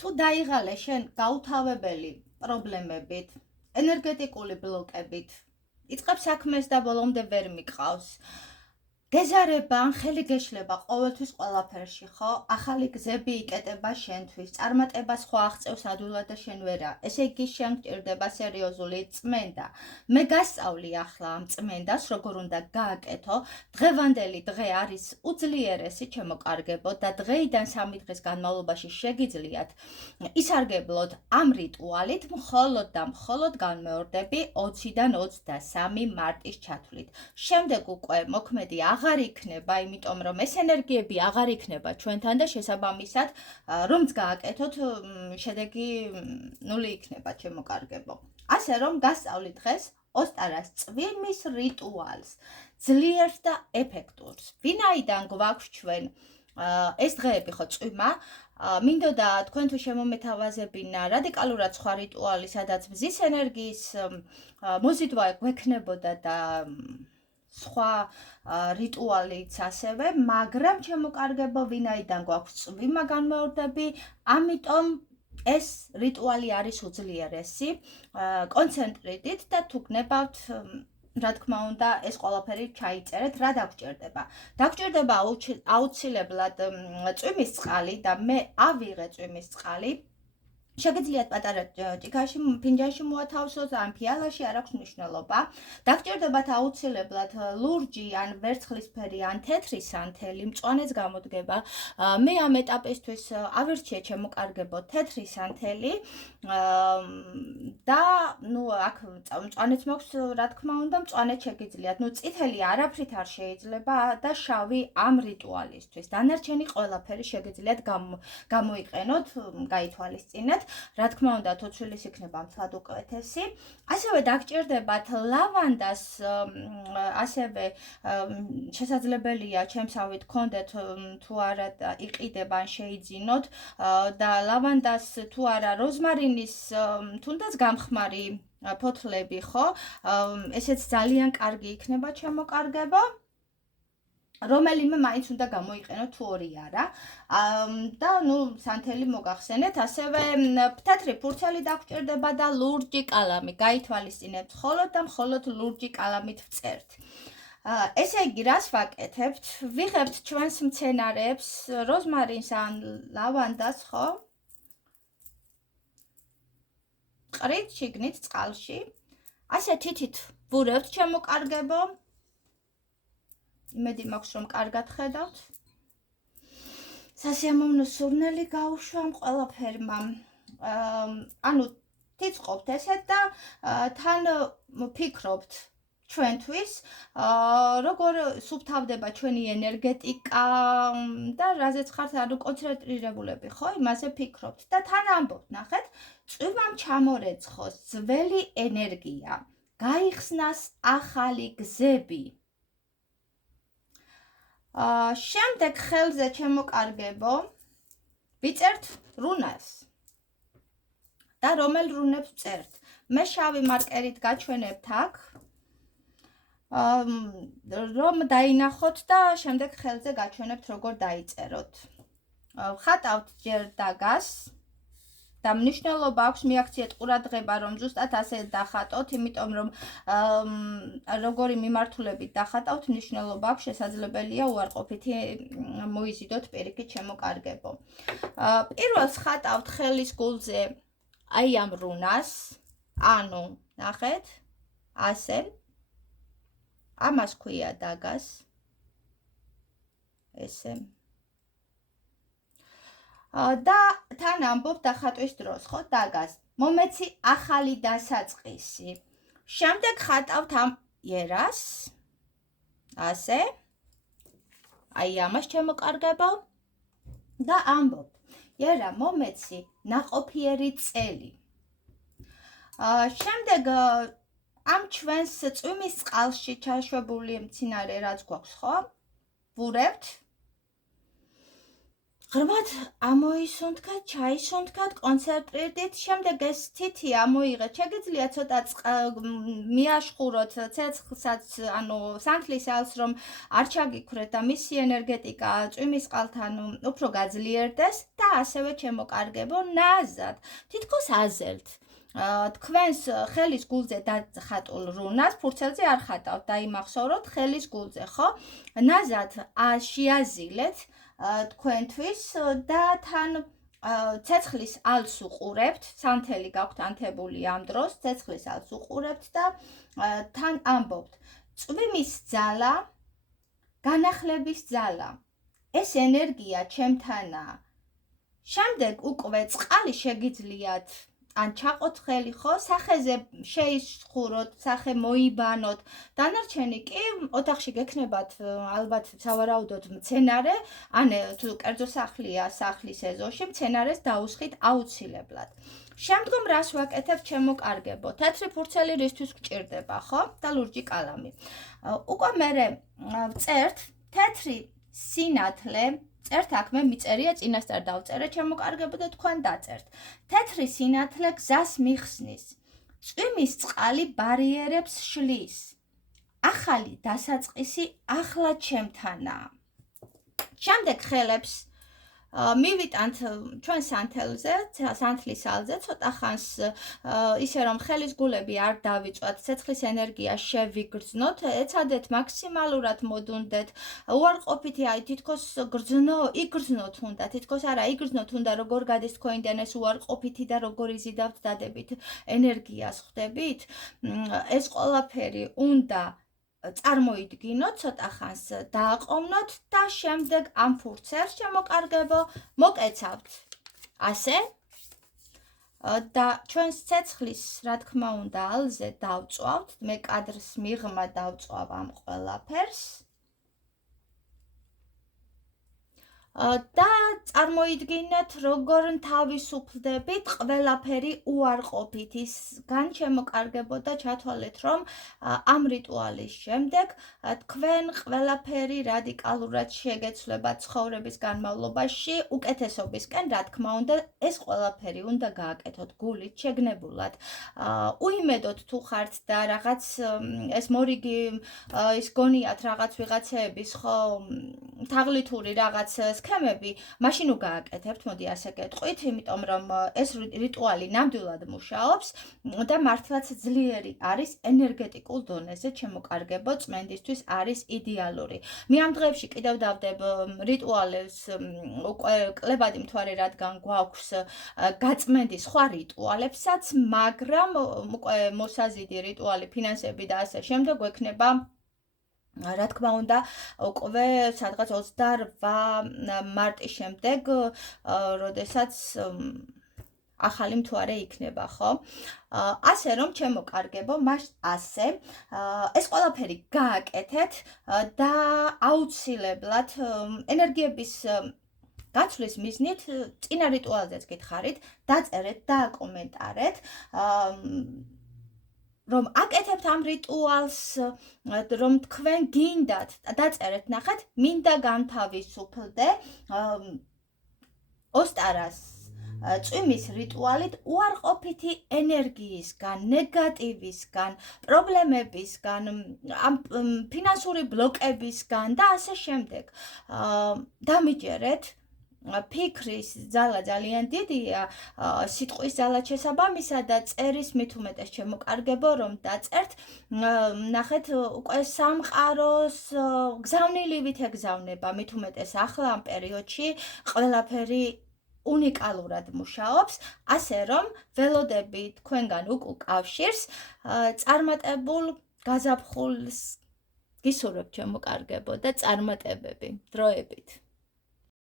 თუ დაიღალე შენ გაუთავებელი პრობლემებით, ენერგეტიკული ბლოკებით, იწყებ საქმეს და ბოლომდე ვერ მიყავს. გეზარება, ხელი გეშლება ყოველთვის ყველაფერში, ხო? ახალი გზები იკეტება შენთვის, წარმატება სხვა აღწევს ადვილად და შენ ვერა. ესე იგი შენ გჭირდება სერიოზული წმენდა. მე გასწავლი ახლა ამ წმენდას, როგორ უნდა გააკეთო. დღევანდელი დღე არის უძლიერესი, ჩემო კარგებო, და დღეიდან 3 დღის განმავლობაში შეგიძლიათ ისარგებლოთ ამ რიტუალით, მხოლოდ და მხოლოდ განმეორდები 20-დან 23 მარტის ჩათვლით. შემდეგ უკვე მოქმედი აღარ იქნება, იმიტომ რომ ეს ენერგიები აღარ იქნება ჩვენთან და შესაბამისად, რომც გააკეთოთ, შედეგი ნული იქნება, ჩემო კარგებო. ასე რომ გასწავლით დღეს ოსტარას წვიმის რიტუალს, ძლიერს და ეფექტურს. ვინაიდან გვაქვს ჩვენ ეს დღეები ხო წვიმა, მინდოდა თქვენთვის შემომეთავაზებინა რადიკალურად სხვა რიტუალი, სადაც მზის ენერგიის მოზიდვა გვექნებოდა და სხვა რიტუალიც ასევე, მაგრამ ჩემო კარგებო, ვინაიდან გვაქვს წვიმა განმეორდები, ამიტომ ეს რიტუალი არის უძლიერესი, კონცენტრირდით და თუ გნებავთ, რა თქმა უნდა, ეს ყველაფერი ჩაიწერეთ, რა დაგჭირდება. დაგჭირდება აუცილებლად წვიმის წყალი და მე ავიღე წვიმის წყალი. შეგიძლიათ პატარა ჭიქაში, ფინჯანში მოათავსოთ, ან ფიალაში, არ აქვს მნიშვნელობა. დაგჭირდებათ აუცილებლად ლურჯი, ან ვერცხლისფერი, ან თეთრი სანთელი, მწვანეც გამოდგება. მე ამ ეტაპისთვის ავირჩიე, ჩემო კარგებო, თეთრი სანთელი და აქ მწვანეც მაქვს, რა თქმა უნდა, მწვანეც შეგიძლიათ. წითელი არაფრით არ შეიძლება და შავი ამ რიტუალისთვის. დანარჩენი ყველაფერი შეგიძლიათ გამოიყენოთ, გაითვალისწინეთ. რა თქმა უნდა, თოთვლის იქნება მთლად უკეთესი. ასევე დაგჭირდებათ ლავანდას, ასევე შესაძლებელია ჩემსავით გქონდეთ, თუ არა იყიდება ან შეიძინოთ და ლავანდას თუ არა როზმარინის თუნდაც გამხმარი ფოთლები, ხო? ესეც ძალიან კარგი იქნება, ჩემო კარგებო. რომელიმე მაინც უნდა გამოიყენოთ, თუ ორი არა. და სანთელი მოგახსენეთ, ასევე თეთრი ფურცელი დაგჭირდება და ლურჯი კალამი. გაითვალისწინებთ მხოლოდ და მხოლოდ ლურჯი კალამით ვწერთ. ესე იგი, რას ვაკეთებთ? ვიღებთ ჩვენს მცენარეებს, როზმარინს ან ლავანდას, ხო? ყრით, შიგნით, წყალში. ასე თითით ვურევთ, ჩემო კარგებო. იმედი მაქვს, რომ კარგად ხედავთ. სასიამოვნო სურნელი გაუშვა ამ ყველაფერმა. ანუ თიწყობთ ესეთ და თან ვფიქრობთ ჩვენთვის, როგორ სუფთავდება ჩვენი ენერგეტიკა და რაზეც ხართ კონცენტრირებულები, ხო? იმაზე ფიქრობთ და თან ამბობთ, ნახეთ, წვიმამ ჩამორეცხოს ძველი ენერგია, გაიხსნას ახალი გზები. შემდეგ ხელზე, ჩემო კარგებო, ვიწერთ რუნას. და რომელ რუნებს წერთ? მე შავი მარკერით გაჩვენებთ აქ, რომ დაინახოთ და შემდეგ ხელზე გაჩვენებთ, როგორ დაიწეროთ. ვხატავთ ჯერ დაგას და მნიშვნელობა აქვს, მიაქციეთ ყურადღება, რომ ზუსტად ასე დახატოთ, იმიტომ რომ როგორი მიმართულებით დახატავთ, მნიშვნელობა აქვს, შესაძლებელია უარყოფითი მოიზიდოთ პირიქით, ჩემო კარგებო. პირველს ხატავთ ხელის გულზე აი ამ რუნას, ანუ ნახეთ, ასე. ამას ქვია დაგას. ესე. და თან ამბობ დახატვის დროს, ხო, დაგას. მომეცი ახალი დასაწყისი. შემდეგ ხატავთ ამ იერას. ასე. აი ამას, ჩემო კარგებო. და ამბობ, იერა, მომეცი ნაყოფიერი წელი. შემდეგ ამ ჩვენს წვიმის წყალში ჩაშვებული მცენარე რაც გვაქვს, ხო? ვურევთ. ღრმად ამოისუნთქეთ, ჩაისუნთქეთ, კონცენტრირდით, შემდეგ ეს თითი ამოიღეთ. შეგიძლიათ ცოტა მიაშხუროთ ცეცხლსაც, ანუ სანთლის ალს, რომ არ ჩაგიქვრეთ და მისი ენერგეტიკა წვიმის წყალთან უფრო გაძლიერდეს და ასევე ჩემოკარგებო ნაზად. თითქოს აზელთ. თქვენს ხელის გულზე დახატულ რუნას ფურცელზე არ ხატავთ, დაიმახსოვროთ ხელის გულზე, ხო? ნაზად შეაზილეთ თქვენთვის და თან ცეცხლის ალს უყურებთ, სანთელი გაქვთ ანთებული ამ დროს, ცეცხლის ალს უყურებთ და თან ამბობთ, წვიმის ძალა, განახლების ძალა, ეს ენერგია ჩემთანაა. შემდეგ უკვე წყალი შეგიძლიათ ან ჩაყოთ ხელი, ხო, სახეზე შეისხუროთ, სახე მოიბანოთ. დანარჩენი კი ოთახში გექნებათ ალბათ სავარაუდოდ მცენარე, ან თუ კერძო სახლია სახლის ეზოში, მცენარეს დაუსხით აუცილებლად. შემდგომ რას ვაკეთებ ჩემოკარგებო? თეთრი ფურცელი რისთვის გჭირდება, ხო? და ლურჯი კალამი. უკვე მერე წერთ თეთრი სინათლე, წერთ აქ მე მიწერია, წინასწარ დავწერე ჩემოკარგებო და თქვენ დაწერთ. თეთრი სინათლე გზას მიხსნის. წვიმის წყალი ბარიერებს შლის. ახალი დასაწყისი ახლა ჩემთანაა. შემდეგ ხელებს მივიტანთ ჩვენ სანთელზე, სანთლის ალზე, ცოტა ხანს ისე რომ ხელის გულები არ დავიწვათ, ცეცხლის ენერგია შევიგრძნოთ, ეცადეთ მაქსიმალურად მოდუნდეთ, უარყოფითი აი თითქოს იგრძნოთ უნდა, თითქოს არა იგრძნოთ უნდა, როგორ გადის თქვენიდან ეს უარყოფითი და როგორ იზიდავთ დადებით ენერგიას ხვდებით, ეს ყველაფერი უნდა წარმოიდგინოთ, ცოტა ხანს დააყოვნოთ და შემდეგ ამ ფურცელს ჩემოკარგებო მოკეცავთ. ასე და ჩვენს ცეცხლის, რა თქმა უნდა, ალზე დავწვავთ, მე კადრს მიღმა დავწვავ ამ ყველაფერს. და წარმოიდგინეთ, როგორ თავისუფლდებით ყველაფერი უარყოფით ისგან ჩემოკარგებო და ჩათვალეთ, რომ ამ რიტუალის შემდეგ თქვენ ყველაფერი რადიკალურად შეგეცვლება ცხოვრების განმავლობაში უკეთესობისკენ, რა თქმა უნდა, ეს ყველაფერი უნდა გააკეთოთ გულით, შეგნებულად. უიმედოთ თუ ხართ და რაღაც ეს მორიგი ის გონიათ რაღაც ვიღაცეების, ხო, თაღლითური რაღაც სქემები, მაშინ უგააკეთებთ, მოდი ასე გეტყვით, იმიტომ რომ ეს რიტუალი ნამდვილად მუშაობს და მართლაც ძლიერი არის ენერგეტიკულ დონეზე ჩემოკარგებო, წმენდისთვის არის იდეალური. მე ამ დღეებში კიდევ დავდებ რიტუალებს უკვე კლებადი მთვარე, რადგან გვაქვს გაწმენდის სხვა რიტუალებსაც, მაგრამ უკვე მოსაზიდი რიტუალი, ფინანსები და ასე შემდეგ გვექნება რა თქმა უნდა, უკვე სადღაც 28 მარტის შემდეგ, როდესაც ახალი მთვარე იქნება, ხო? ასე რომ ჩემოკარგებო, ასე ეს ყველაფერი გააკეთეთ და აუცილებლად ენერგიების გაცვლის მიზნით წინა რიტუალზეც გითხარით, დაწერეთ, დააკომენტარეთ, რომ აკეთებთ ამ რიტუალს, რომ თქვენ გინდათ, დაწერეთ, ნახეთ, მინდა განთავისუფლდე ოსტარას წვიმის რიტუალით უარყოფითი ენერგიისგან, ნეგატივისგან, პრობლემებისგან, ფინანსური ბლოკებისგან და ასე შემდეგ. დამიჯერეთ ფიქრის ძალა ძალიან დიდია, სიტყვის ძალა შესაბამისა და წერის მით უმეტეს ჩემოკარგებო, რომ დაწერთ, ნახეთ, უკვე სამყაროს გზავნილივით ეგზავნება, მით უმეტეს ახლა ამ პერიოდში ყველაფერი უნიკალურად მუშაობს, ასე რომ ველოდები თქვენგან უკულ კავშირს, წარმატებულ გაზაფხულს გისურვებთ ჩემოკარგებო და წარმატებები დროებით.